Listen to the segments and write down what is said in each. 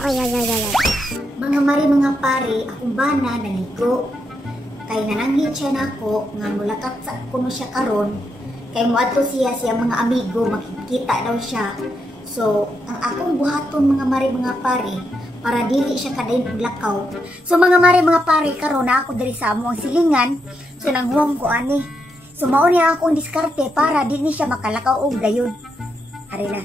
Ay, ay, ay, ay, ay. Mga mari mga pari, akong bana naligo. Kay nananghit siya nako nga mulakat sa kuno siya karon. Kay moadto siya mga amigo makikita daw siya. So, ang akong buhaton mga mari mga pari para dili siya kadayon og lakaw. So mga mari mga pari karon na ako diri sa among silingan. So nanghuwam ko ani. So mao niya akong diskarte para dili siya makalakaw og dayon. Ari na.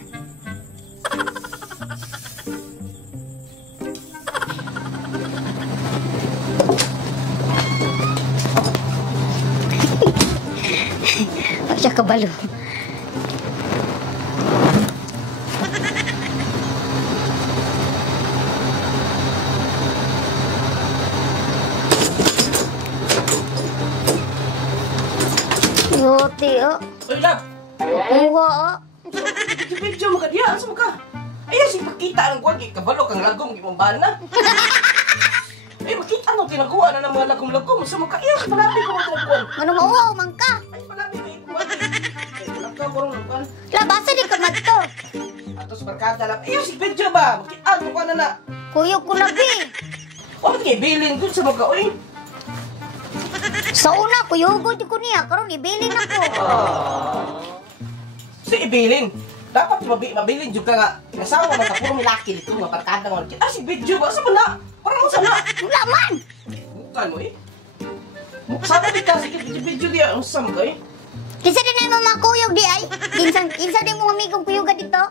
Wag siya kabalo. Yote, oh. Uy, lab! Kuha, oh. Video mo ka diya, asa mo ka? Ayan, si makita ng kuwan, kabalo kang lagom, imong bana. Ay, makita nung tinakuha na ng mga lagom-lagom, asa mo ka? Ayan, palapit ko mga kuwan. Ano mauwaw man ka? Ay, palapit ko yung kuwan. Ay, wala ka ko rin kuwan. Labasa di ka madto. Atos barkada lang. Ayan, si video ba? Makita mo ka na. Kuyog ko labi. Wala kayo bilin ko sa mga uy. Sa una, kuyugod ko niya. Karon ibilin ako. Si ibilin. Dapat mabilin juga nga. Nasawa mo na puro milaki dito, mga barkada mo. Ah, si video ba? Asa mo na? Parang sana. Wala man. Bukan mo eh. Sana di ka, sige, video dia. Ang sam ka eh. Kinsa din na mga kuyog di ay? Kinsa din mga amigong kuyugan dito?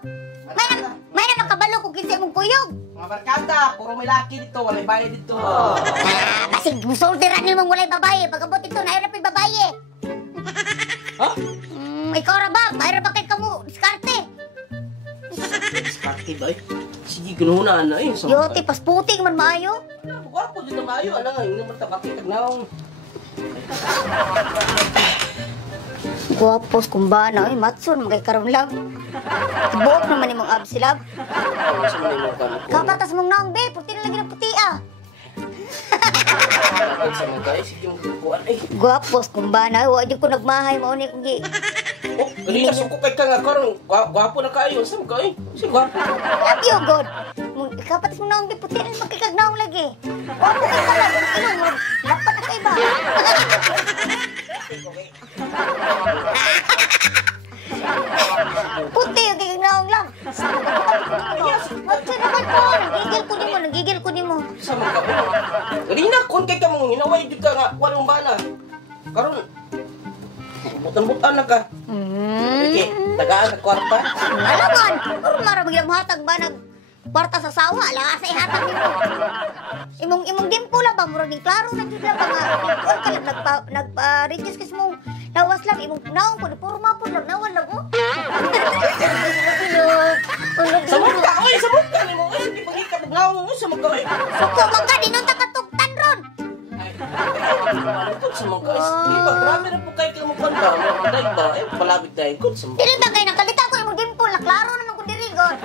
May na makabalo kung kinsa mong kuyog. Mga barkada, puro milaki dito, walay bayad dito. Basig, musultiran nyo mong walay babae. Pagkabot ito, naira pa yung babae. Ha? Ikaw ra ba? Mayra ba kay kamu? Diskarte. Diskarte ba eh? Sige, ganoon na eh. Yote, pasputing man maayo. Gwapo dito na maayo. Alam nga, hindi naman tapatitag na akong. Guwapos kumbana. Ay, matson, magay karoon lang. Buok naman yung mga abs sila. Kapatas mong naong, be. Puti na lagi ng puti, ah. Sa mga guys, sige magkukuhan eh. Guwapos kumbana. Huwag ko nagmahay mo ni kundi. Oh, ganina suko kay ka nga karon. Gwapo na kayo. Saan ka eh? Sige, gwapo. Love you, God. Kapatas mong naong, be. Puti na magkikagnaong lagi. Guwapo kay ka lang. Dapat na kayo ba? Puti yung gignaong lang. Matso naman po. Nagigil ko ni mo. Saan ka ba? Ganina, kung kay ka mong hinaway dito ka nga, walong bana. Karon, butan-butan na ka. Okay, tagaan ka kwarta. Alaman, kung maraming hatag ba kwarta sa sawa, alas ay hatag nimo. Imong dimpo lang ba? Murag ni klaro na dito lang ba nga. Nagpa-reduce kasi mong lawas lang. Imong naong po, puro mapon lang. Nawan lang, oh. Samot ka, oy! Samot ka! Hindi pag-ikap mo sa mga oy! Suko, magka, dinunta ka tuktan ron. Ito sa mga guys. Diba, grabe na po kayo kamukuhan ba? Maday ba? Eh, palabig dahil ko sa mga. Dili ba kayo nakalita ko imong dimpo, naklaro naman ko diri, God.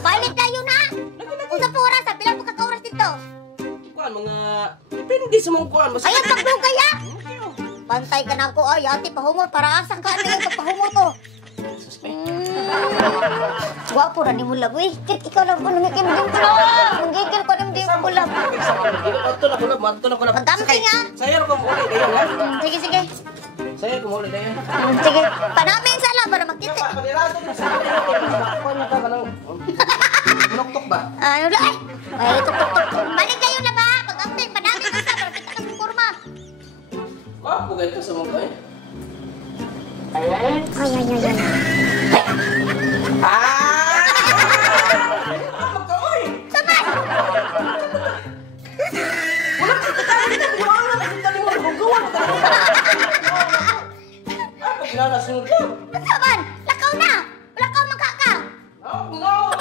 Palit na yun, ha? Unsa po oras, ha? Pilang pagkaka-oras dito? Kuhan, mga... Depende sa mga kuhan. Ayaw pagdugay, ha? Pantay ka na ako, ay, ate, pahumot. Para asang ka na yung pahumot, oh. Gwapo na ni mo lang, uy. Kit, ikaw lang po, nangikim dimpo lang. Nanggigil ko ng dimpo lang. Manto na ko na. Pagdamping, ha? Sayang ko muli na yan, ha? Sige, sige. Sayang ko muli na yan. Sige, panaming sala para makita. Panirado na sa akin. Kuhan mo ka ba ng... Nuktok ba? Ano lang, ay. Ay, tuk-tuk-tuk. Balik kayo na ba? Pag-amping, panaming sala para kita ka sa kurma. Wapo kayo ka sa mga eh. Ay, ay, ay, ay. Ah! Magka-oy! Saman! Wala ka tayo na buwangan. Ang dali mo nagagawa. Ah, pag nanasunod ka. Saman! Lakaw na! Lakaw magkaka! Ah, no!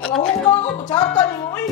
Nahungga ko. Patsata niyo eh.